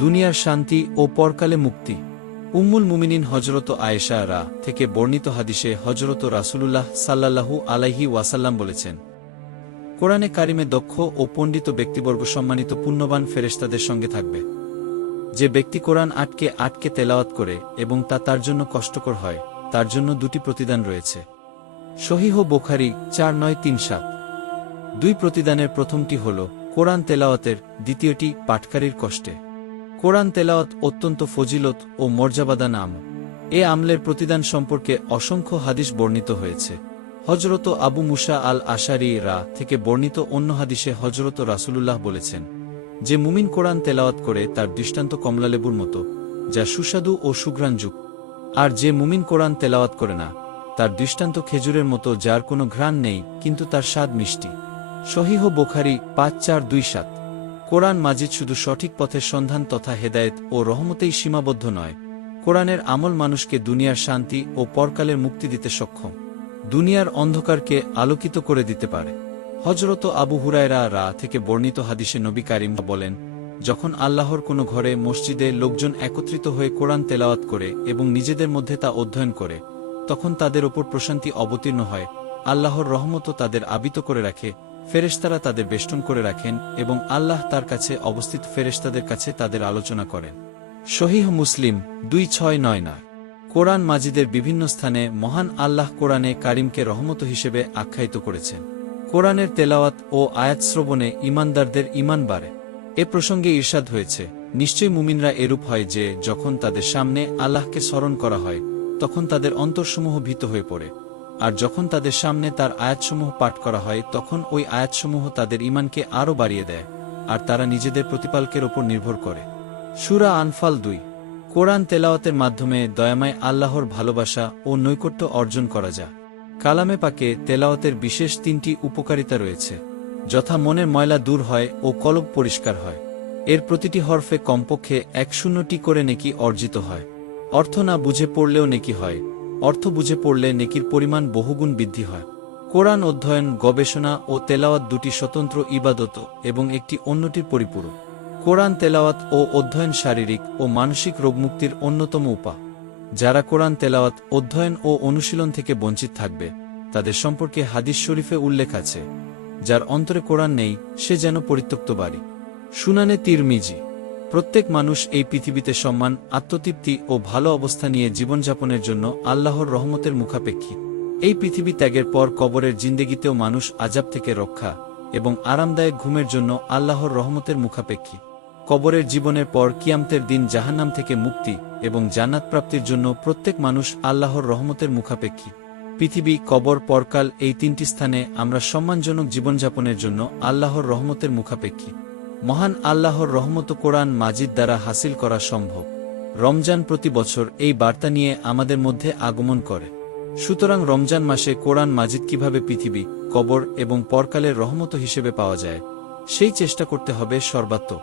দুনিয়ার শান্তি ও পরকালে মুক্তি। উম্মুল মুমিনিন হযরত আয়েশা রা থেকে বর্ণিত হাদিসে হযরত রাসূলুল্লাহ সাল্লাল্লাহু আলাইহি ওয়াসাল্লাম বলেছেন, কোরআনে কারিমে দক্ষ ও পণ্ডিত ব্যক্তিবর্গ সম্মানিত পুণ্যবান ফেরেশতাদের সঙ্গে থাকবে। যে ব্যক্তি কোরআন আটকে আটকে তেলাওয়াত করে এবং তা তার জন্য কষ্টকর হয়, তার জন্য দুটি প্রতিদান রয়েছে। সহিহ বুখারী 4937। দুই প্রতিদানের প্রথমটি হল কোরআন তেলাওয়াতের, দ্বিতীয়টি পাঠকারীর কষ্টে। কোরআন তেলাওয়াত অত্যন্ত ফজিলত ও মর্যাদাবান আমল। এ আমলের প্রতিদান সম্পর্কে অসংখ্য হাদিস বর্ণিত হয়েছে। হযরত আবু মুসা আল আশারী রা থেকে বর্ণিত অন্য হাদিসে হযরত রাসূলুল্লাহ বলেছেন, যে মুমিন কোরআন তেলাওয়াত করে তার দৃষ্টান্ত কমলালেবুর মতো, যা সুস্বাদু ও সুঘ্রাণযুক্ত। আর যে মুমিন কোরআন তেলাওয়াত করে না, তার দৃষ্টান্ত খেজুরের মতো, যার কোনো ঘ্রাণ নেই কিন্তু তার স্বাদ মিষ্টি। সহিহ বুখারী 5427। কোরআন মাজিদ শুধু সঠিক পথের সন্ধান তথা হেদায়েত ও রহমতেই সীমাবদ্ধ নয়, কোরআনের আমল মানুষকে দুনিয়ার শান্তি ও পরকালের মুক্তি দিতে সক্ষম। দুনিয়ার অন্ধকারকে আলোকিত করে দিতে পারে। হযরত আবু হুরায়রা রা থেকে বর্ণিত হাদিসে নবী কারীম বলেন, যখন আল্লাহর কোনো ঘরে মসজিদে লোকজন একত্রিত হয়ে কোরআন তেলাওয়াত করে এবং নিজেদের মধ্যে তা অধ্যয়ন করে, তখন তাদের ওপর প্রশান্তি অবতীর্ণ হয়, আল্লাহর রহমতও তাদের আবিত করে রাখে, ফেরেশতারা তাদের বেষ্টন করে রাখেন এবং আল্লাহ তার কাছে অবস্থিত ফেরেশতাদের কাছে তাদের আলোচনা করেন। সহিহ মুসলিম 2699। কোরআন মাজিদের বিভিন্ন স্থানে মহান আল্লাহ কোরআনে কারিমকে রহমত হিসেবে আখ্যায়িত করেছেন। কোরআনের তেলাওয়াত ও আয়াত শ্রবণে ঈমানদারদের ঈমান বাড়ে। এ প্রসঙ্গে ইরশাদ হয়েছে, নিশ্চয়ই মুমিনরা এরূপ হয় যে যখন তাদের সামনে আল্লাহকে স্মরণ করা হয়, তখন তাদের অন্তরসমূহ ভীত হয়ে পড়ে, আর যখন তাদের সামনে তার আয়াতসমূহ পাঠ করা হয়, তখন ওই আয়াতসমূহ তাদের ঈমানকে আরও বাড়িয়ে দেয়, আর তারা নিজেদের প্রতিপালকের ওপর নির্ভর করে। সূরা আনফাল 2। কোরআন তেলাওয়াতের মাধ্যমে দয়াময় আল্লাহর ভালোবাসা ও নৈকট্য অর্জন করা যায়। কালামে পাকে তেলাওয়াতের বিশেষ 3টি উপকারিতা রয়েছে, যথা মনের ময়লা দূর হয় ও কলব পরিষ্কার হয়। এর প্রতিটি হরফে কমপক্ষে 100টি করে নেকি অর্জিত হয়। অর্থ না বুঝে পড়লেও নেকি হয়, অর্থ বুঝে পড়লে নেকির পরিমাণ বহুগুণ বৃদ্ধি হয়। কোরআন অধ্যয়ন, গবেষণা ও তেলাওয়াত দুটি স্বতন্ত্র ইবাদত এবং একটি অন্যটির পরিপূরক। কোরআন তেলাওয়াত ও অধ্যয়ন শারীরিক ও মানসিক রোগমুক্তির অন্যতম উপায়। যারা কোরআন তেলাওয়াত, অধ্যয়ন ও অনুশীলন থেকে বঞ্চিত থাকবে, তাদের সম্পর্কে হাদিস শরীফে উল্লেখ আছে, যার অন্তরে কোরআন নেই সে যেন পরিত্যক্ত বাড়ি। সুনানে তিরমিজি। প্রত্যেক মানুষ এই পৃথিবীতে সম্মান, আত্মতৃপ্তি ও ভালো অবস্থা নিয়ে জীবনযাপনের জন্য আল্লাহর রহমতের মুখাপেক্ষী। এই পৃথিবী ত্যাগের পর কবরের জিন্দেগিতেও মানুষ আযাব থেকে রক্ষা এবং আরামদায়ক ঘুমের জন্য আল্লাহর রহমতের মুখাপেক্ষী। কবরের জীবনের পর কিয়ামতের দিন জাহান্নাম থেকে মুক্তি এবং জান্নাত প্রাপ্তির জন্য প্রত্যেক মানুষ আল্লাহর রহমতের মুখাপেক্ষী। পৃথিবী, কবর, পরকাল, এই 3টি স্থানে আমরা সম্মানজনক জীবনযাপনের জন্য আল্লাহর রহমতের মুখাপেক্ষী। মহান আল্লাহর রহমত কোরআন মাজিদ দ্বারা হাসিল করা সম্ভব। রমজান প্রতি বছর এই বার্তা নিয়ে আমাদের মধ্যে আগমন করে। সুতরাং রমজান মাসে কোরআন মাজিদ কিভাবে পৃথিবী, কবর এবং পরকালের রহমত হিসেবে পাওয়া যায়, সেই চেষ্টা করতে হবে সর্বাত্মক।